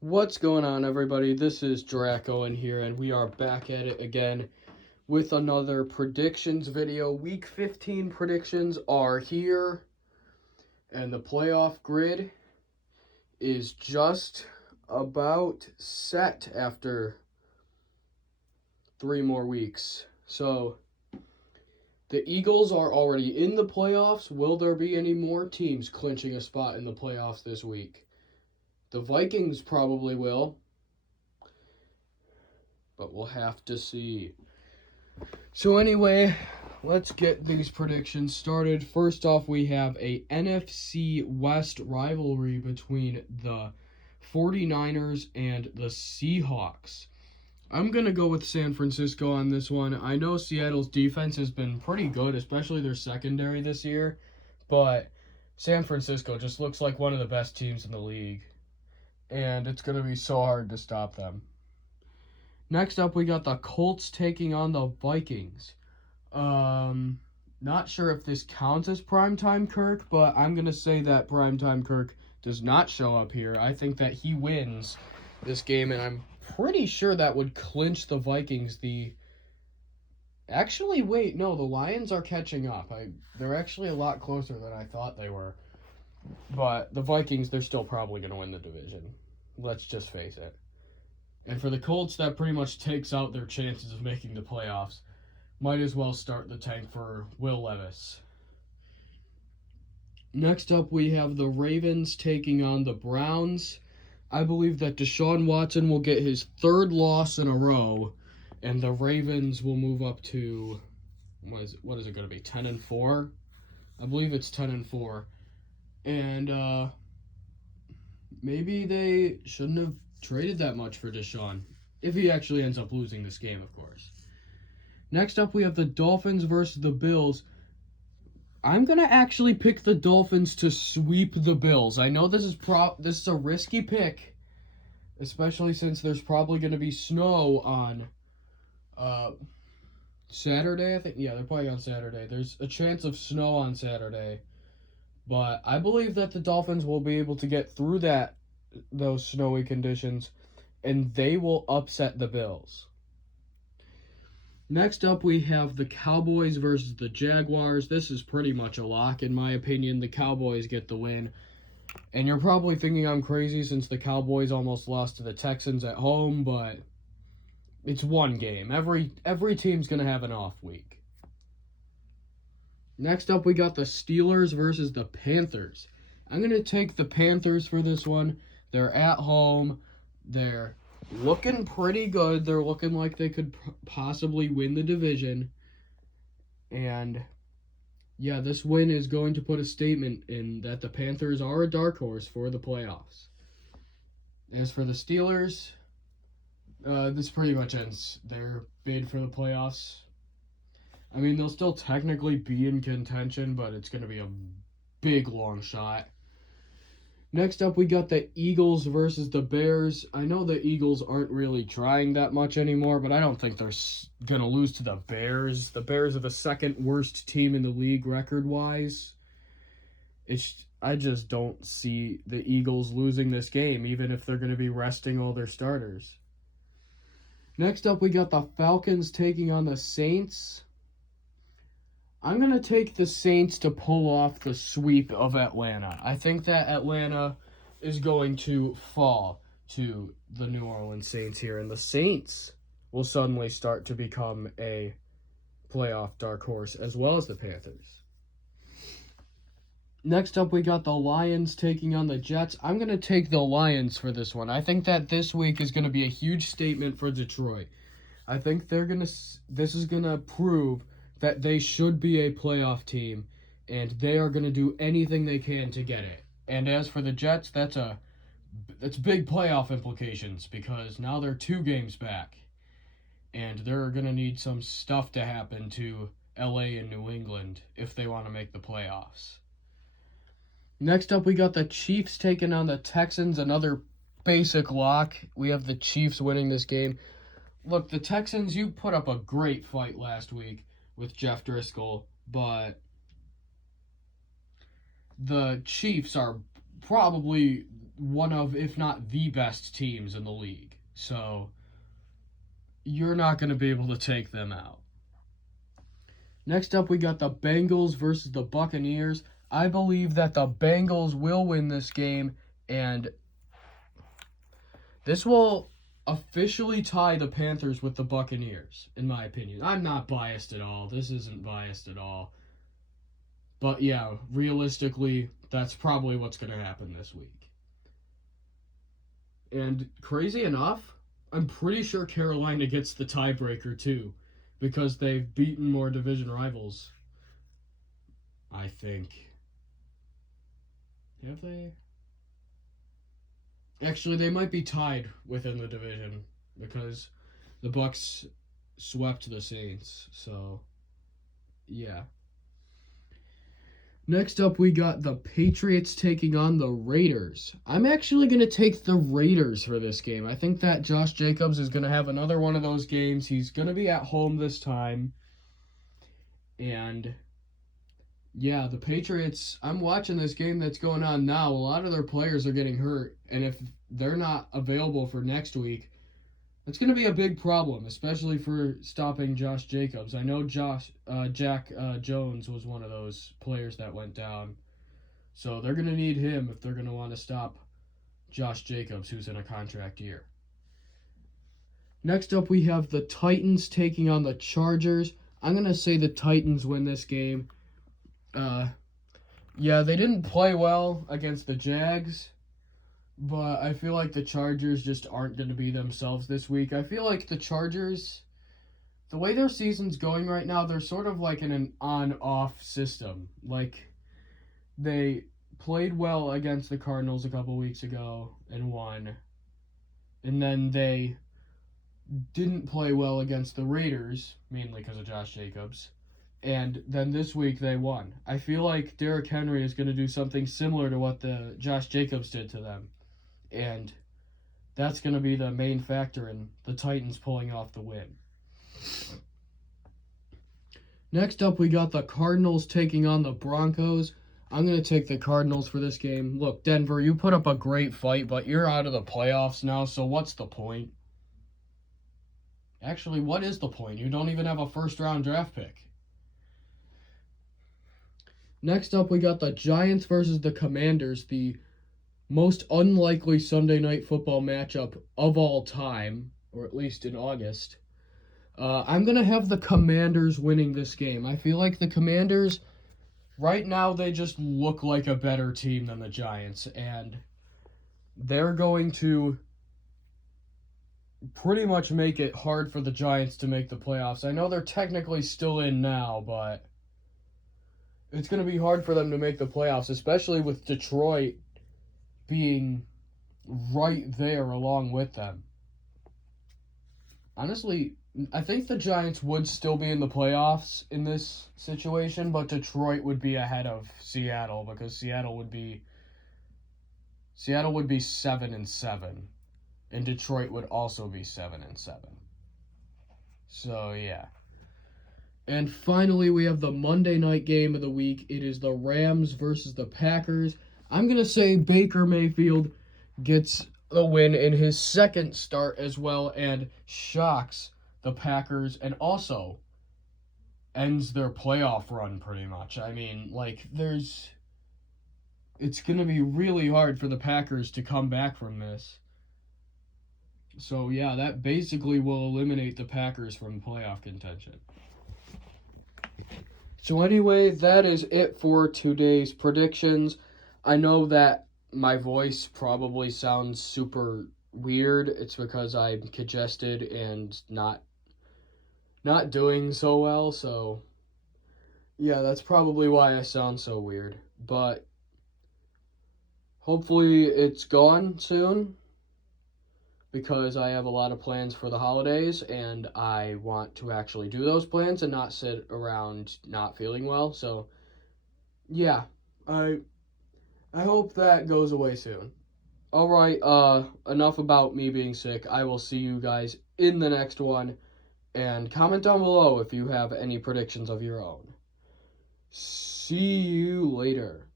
What's going on, everybody? This is Draco in here, and we are back at it again with another predictions video. Week 15 predictions are here, and the playoff grid is just about set after 3 more weeks. So, the Eagles are already in the playoffs. Will there be any more teams clinching a spot in the playoffs this week? The Vikings probably will, but we'll have to see. So anyway, let's get these predictions started. First off, we have a NFC West rivalry between the 49ers and the Seahawks. I'm going to go with San Francisco on this one. I know Seattle's defense has been pretty good, especially their secondary this year, but San Francisco just looks like one of the best teams in the league, and it's going to be so hard to stop them. Next up, we got the Colts taking on the Vikings. Not sure if this counts as primetime Kirk, but I'm going to say that primetime Kirk does not show up here. I think that he wins this game, and I'm pretty sure that would clinch the Vikings. Actually, wait, no, the Lions are catching up. They're actually a lot closer than I thought they were. But the Vikings, they're still probably going to win the division. Let's just face it. And for the Colts, that pretty much takes out their chances of making the playoffs. Might as well start the tank for Will Levis. Next up, we have the Ravens taking on the Browns. I believe that Deshaun Watson will get his third loss in a row, and the Ravens will move up to, what is it going to be, 10-4? I believe it's 10-4. And maybe they shouldn't have traded that much for Deshaun, if he actually ends up losing this game, of course. Next up, we have the Dolphins versus the Bills. I'm going to actually pick the Dolphins to sweep the Bills. I know this is a risky pick, especially since there's probably going to be snow on Saturday, I think. Yeah, they're playing on Saturday. There's a chance of snow on Saturday. But I believe that the Dolphins will be able to get through those snowy conditions, and they will upset the Bills. Next up, we have the Cowboys versus the Jaguars. This is pretty much a lock, in my opinion. The Cowboys get the win. And you're probably thinking I'm crazy since the Cowboys almost lost to the Texans at home, but it's one game. Every team's going to have an off week. Next up, we got the Steelers versus the Panthers. I'm going to take the Panthers for this one. They're at home. They're looking pretty good. They're looking like they could possibly win the division. And yeah, this win is going to put a statement in that the Panthers are a dark horse for the playoffs. As for the Steelers, this pretty much ends their bid for the playoffs. I mean, they'll still technically be in contention, but it's going to be a big long shot. Next up, we got the Eagles versus the Bears. I know the Eagles aren't really trying that much anymore, but I don't think they're going to lose to the Bears. The Bears are the second worst team in the league record-wise. I just don't see the Eagles losing this game, even if they're going to be resting all their starters. Next up, we got the Falcons taking on the Saints. I'm going to take the Saints to pull off the sweep of Atlanta. I think that Atlanta is going to fall to the New Orleans Saints here, and the Saints will suddenly start to become a playoff dark horse, as well as the Panthers. Next up, we got the Lions taking on the Jets. I'm going to take the Lions for this one. I think that this week is going to be a huge statement for Detroit. I think this is going to prove that they should be a playoff team, and they are going to do anything they can to get it. And as for the Jets, that's big playoff implications, because now they're 2 games back, and they're going to need some stuff to happen to LA and New England if they want to make the playoffs. Next up, we got the Chiefs taking on the Texans, another basic lock. We have the Chiefs winning this game. Look, the Texans, you put up a great fight last week with Jeff Driscoll, but the Chiefs are probably one of, if not the best teams in the league. So you're not going to be able to take them out. Next up, we got the Bengals versus the Buccaneers. I believe that the Bengals will win this game, and this will officially tie the Panthers with the Buccaneers, in my opinion. I'm not biased at all. This isn't biased at all. But yeah, realistically, that's probably what's going to happen this week. And crazy enough, I'm pretty sure Carolina gets the tiebreaker too, because they've beaten more division rivals. I think. Have they? Actually, they might be tied within the division because the Bucs swept the Saints. So, yeah. Next up, we got the Patriots taking on the Raiders. I'm actually going to take the Raiders for this game. I think that Josh Jacobs is going to have another one of those games. He's going to be at home this time. And yeah, the Patriots, I'm watching this game that's going on now. A lot of their players are getting hurt, and if they're not available for next week, that's going to be a big problem, especially for stopping Josh Jacobs. I know Jack Jones was one of those players that went down, so they're going to need him if they're going to want to stop Josh Jacobs, who's in a contract year. Next up, we have the Titans taking on the Chargers. I'm going to say the Titans win this game. Yeah, they didn't play well against the Jags, but I feel like the Chargers just aren't going to be themselves this week. I feel like the Chargers, the way their season's going right now, they're sort of like in an on-off system. Like, they played well against the Cardinals a couple weeks ago and won, and then they didn't play well against the Raiders, mainly because of Josh Jacobs. And then this week they won. I feel like Derrick Henry is going to do something similar to what the Josh Jacobs did to them. And that's going to be the main factor in the Titans pulling off the win. Next up, we got the Cardinals taking on the Broncos. I'm going to take the Cardinals for this game. Look, Denver, you put up a great fight, but you're out of the playoffs now, so what's the point? Actually, what is the point? You don't even have a first-round draft pick. Next up, we got the Giants versus the Commanders, the most unlikely Sunday night football matchup of all time, or at least in August. I'm going to have the Commanders winning this game. I feel like the Commanders, right now, they just look like a better team than the Giants, and they're going to pretty much make it hard for the Giants to make the playoffs. I know they're technically still in now, but it's going to be hard for them to make the playoffs, especially with Detroit being right there along with them. Honestly, I think the Giants would still be in the playoffs in this situation, but Detroit would be ahead of Seattle because Seattle would be 7-7, and Detroit would also be 7-7. So yeah. And finally, we have the Monday night game of the week. It is the Rams versus the Packers. I'm going to say Baker Mayfield gets the win in his second start as well and shocks the Packers and also ends their playoff run pretty much. I mean, it's going to be really hard for the Packers to come back from this. So yeah, that basically will eliminate the Packers from playoff contention. So anyway, that is it for today's predictions. I know that my voice probably sounds super weird. It's because I'm congested and not doing so well. So yeah, that's probably why I sound so weird. But hopefully it's gone soon, because I have a lot of plans for the holidays, and I want to actually do those plans and not sit around not feeling well. So, yeah, I hope that goes away soon. All right, enough about me being sick. I will see you guys in the next one, and comment down below if you have any predictions of your own. See you later.